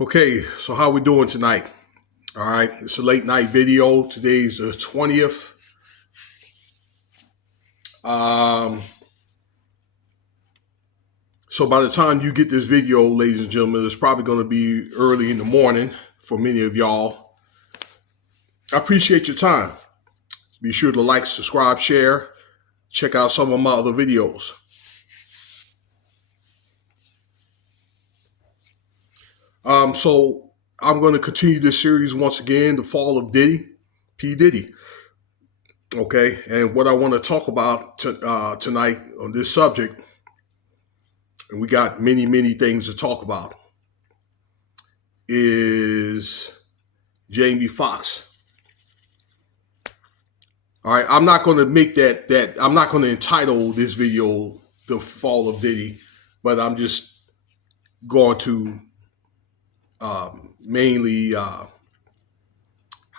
Okay, so how we doing tonight? All right, it's a late night video. Today's the 20th. Um, so by the time you get this video, ladies and gentlemen, it's probably going to be early in the morning for many of y'all. I appreciate your time. Be sure to like, subscribe, share. Check out some of my other videos. So I'm going to continue this series once again, the fall of Diddy, P. Diddy. Okay, and what I want to talk about tonight on this subject, and we got many things to talk about, is Jamie Foxx. All right, I'm not going to make that I'm not going to entitle this video "The Fall of Diddy," but I'm just going to mainly, how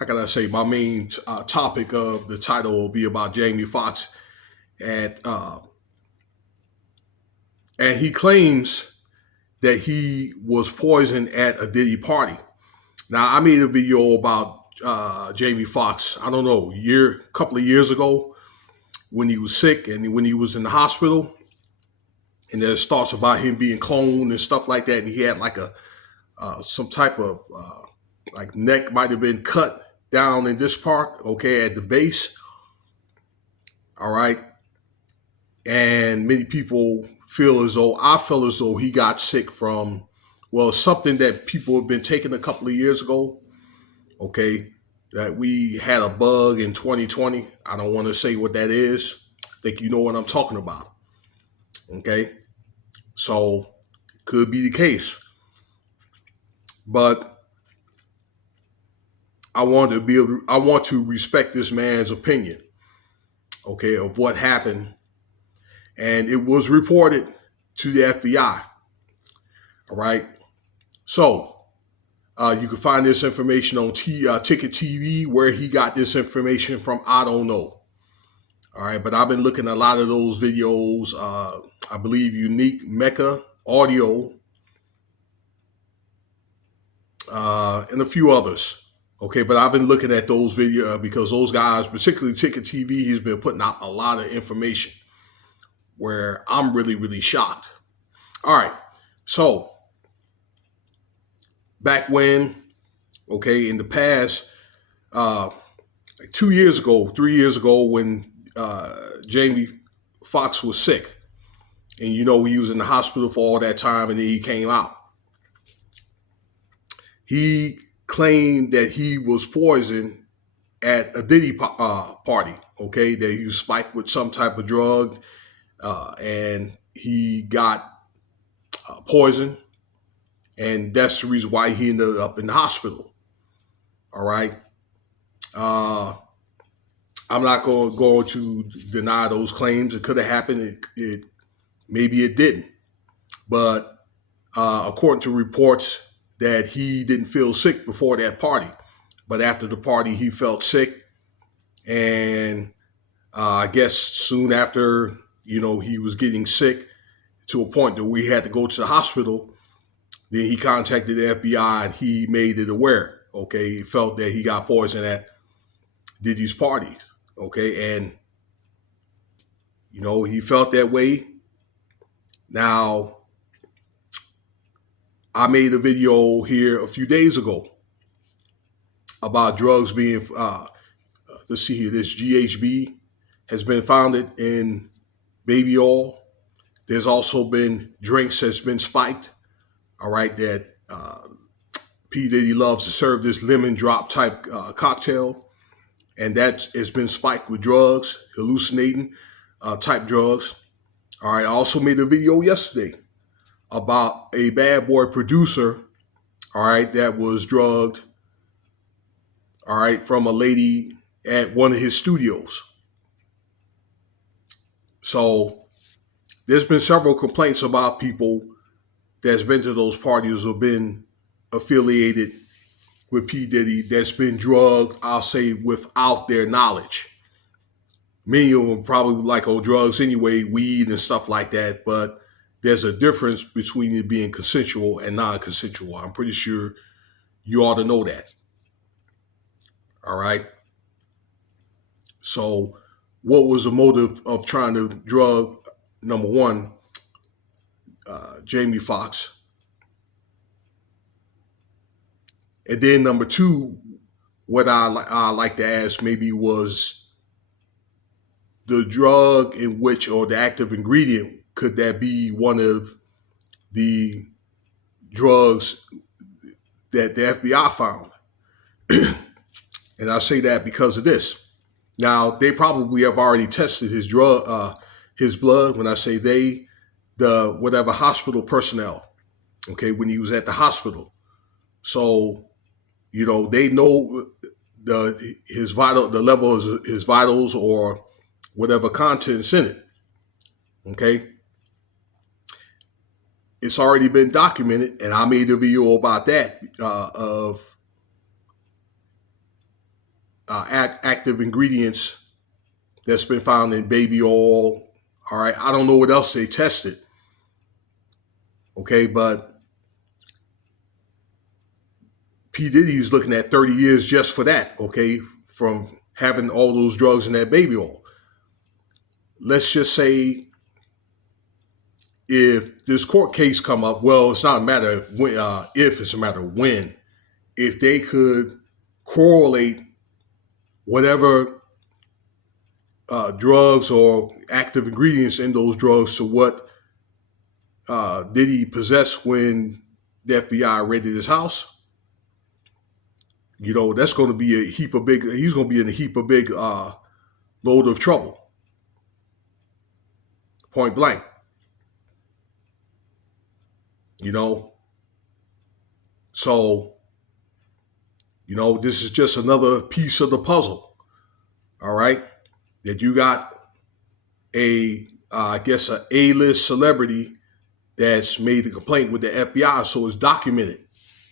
can I say, my main topic of the title will be about Jamie Foxx, and and he claims that he was poisoned at a Diddy party. Now, I made a video about Jamie Foxx, I don't know, couple of years ago when he was sick and when he was in the hospital. And there's thoughts about him being cloned and stuff like that. And he had like some type of like neck might have been cut down in this part, okay, at the base. All right. And many people I feel as though he got sick from, well, something that people have been taking a couple of years ago. Okay, that we had a bug in 2020. I don't want to say what that is. I think you know what I'm talking about. Okay, so could be the case, but I want to respect this man's opinion. Okay, of what happened, and it was reported to the FBI. All right, so you can find this information on Ticket TV. Where he got this information from, I don't know. All right, but I've been looking at a lot of those videos. I believe Unique Mecca Audio and a few others. Okay, but I've been looking at those videos because those guys, particularly Ticket TV, he's been putting out a lot of information where I'm really shocked. All right, so back when, okay, in the past, like 2 years ago, 3 years ago, when Jamie Foxx was sick, and he was in the hospital for all that time, and then he came out. He claimed that he was poisoned at a Diddy party. Okay, that he was spiked with some type of drug, and he got poisoned, and that's the reason why he ended up in the hospital. All right. I'm not going to deny those claims. It could have happened. Maybe it didn't. But according to reports, that he didn't feel sick before that party, but after the party he felt sick, and I guess soon after, he was getting sick to a point that we had to go to the hospital. Then he contacted the FBI and he made it aware. Okay, he felt that he got poisoned at Diddy's party. Okay, and he felt that way. Now, I made a video here a few days ago about drugs being, let's see here, this GHB has been found in baby oil. There's also been drinks that's been spiked, all right, that P. Diddy loves to serve this lemon drop type cocktail, and that has been spiked with drugs, hallucinating type drugs. All right, I also made a video yesterday about a bad boy producer, all right, that was drugged, all right, from a lady at one of his studios. So there's been several complaints about people that's been to those parties or been affiliated with P. Diddy that's been drugged, I'll say, without their knowledge. Many of them probably like old drugs anyway, weed and stuff like that, but there's a difference between it being consensual and non-consensual. I'm pretty sure you ought to know that. All right. So, what was the motive of trying to drug, number one, Jamie Foxx? And then number two, what I like to ask maybe was the drug in which, or the active ingredient, could that be one of the drugs that the FBI found? And I say that because of this. Now, they probably have already tested his blood. When I say they, the whatever hospital personnel, okay, when he was at the hospital. So, they know the level of his vitals or whatever contents in it. Okay. It's already been documented, and I made a video about that of active ingredients that's been found in baby oil. All right. I don't know what else they tested. Okay. But P. Diddy is looking at 30 years just for that. Okay. From having all those drugs in that baby oil. Let's just say if this court case come up, well, it's not a matter of when, if, it's a matter of when. If they could correlate whatever drugs or active ingredients in those drugs to what Diddy possessed when the FBI raided his house, that's going to be he's going to be in a heap of big load of trouble. Point blank. So, this is just another piece of the puzzle. All right. That you got I guess, a A-list celebrity that's made a complaint with the FBI. So it's documented.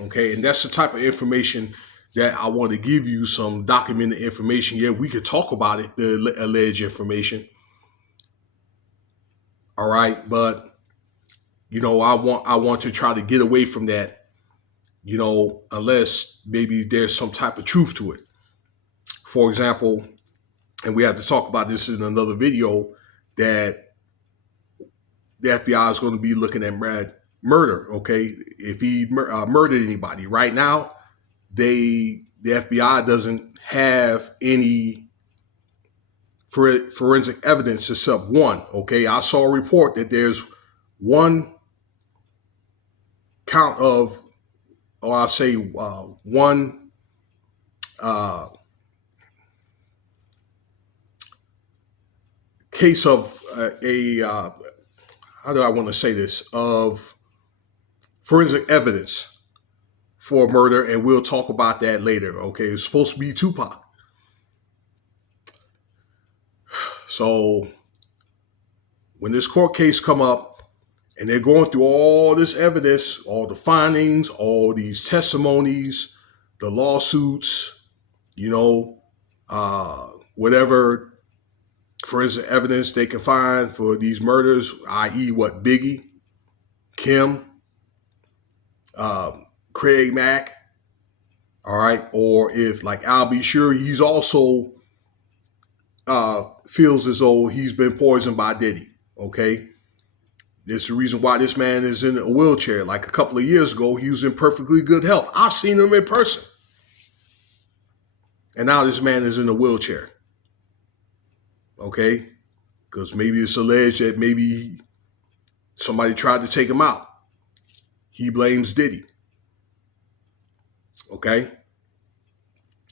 Okay. And that's the type of information that I want to give you, some documented information. Yeah, we could talk about it, the alleged information. All right. But, I want to try to get away from that, unless maybe there's some type of truth to it. For example, and we have to talk about this in another video, that the FBI is going to be looking at murder. Okay. If he murdered anybody right now, the FBI doesn't have any forensic evidence except one. Okay. I saw a report that there's one count of, or I'll say one case of how do I want to say this, of forensic evidence for murder, and we'll talk about that later. Okay, it's supposed to be Tupac. So when this court case come up and they're going through all this evidence, all the findings, all these testimonies, the lawsuits, whatever forensic evidence they can find for these murders, i.e. what, Biggie, Kim, Craig Mack, all right, or if like I'll be sure he's also feels as though he's been poisoned by Diddy, okay? There's the reason why this man is in a wheelchair. Like a couple of years ago, he was in perfectly good health. I've seen him in person. And now this man is in a wheelchair. Okay? Because maybe it's alleged that maybe somebody tried to take him out. He blames Diddy. Okay?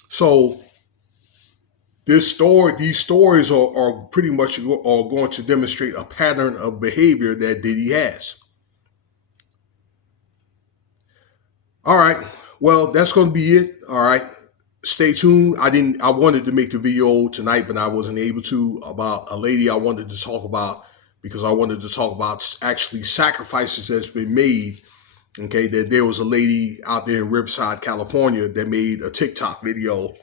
So these stories are pretty much going to demonstrate a pattern of behavior that Diddy has. All right. Well, that's going to be it. All right. Stay tuned. I wanted to make the video tonight, but I wasn't able to, about a lady I wanted to talk about, because I wanted to talk about actually sacrifices that's been made. Okay. That there was a lady out there in Riverside, California, that made a TikTok video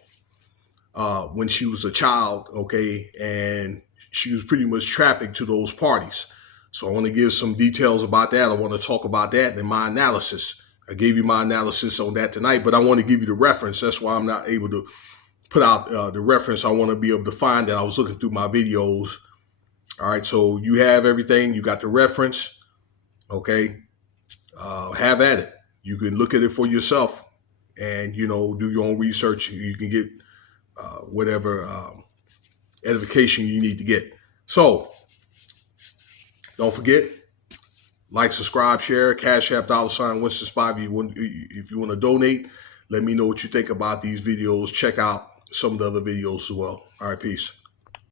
when she was a child, okay, and she was pretty much trafficked to those parties. So I want to give some details about that. I want to talk about that and my analysis. I gave you my analysis on that tonight, but I want to give you the reference. That's why I'm not able to put out the reference. I want to be able to find that. I was looking through my videos. All right, so you have everything. You got the reference. Okay, have at it. You can look at it for yourself, and do your own research. You can get whatever edification you need to get. So don't forget, like, subscribe, share, Cash App, $Winston Spivey. If you want to donate, let me know what you think about these videos. Check out some of the other videos as well. All right, peace.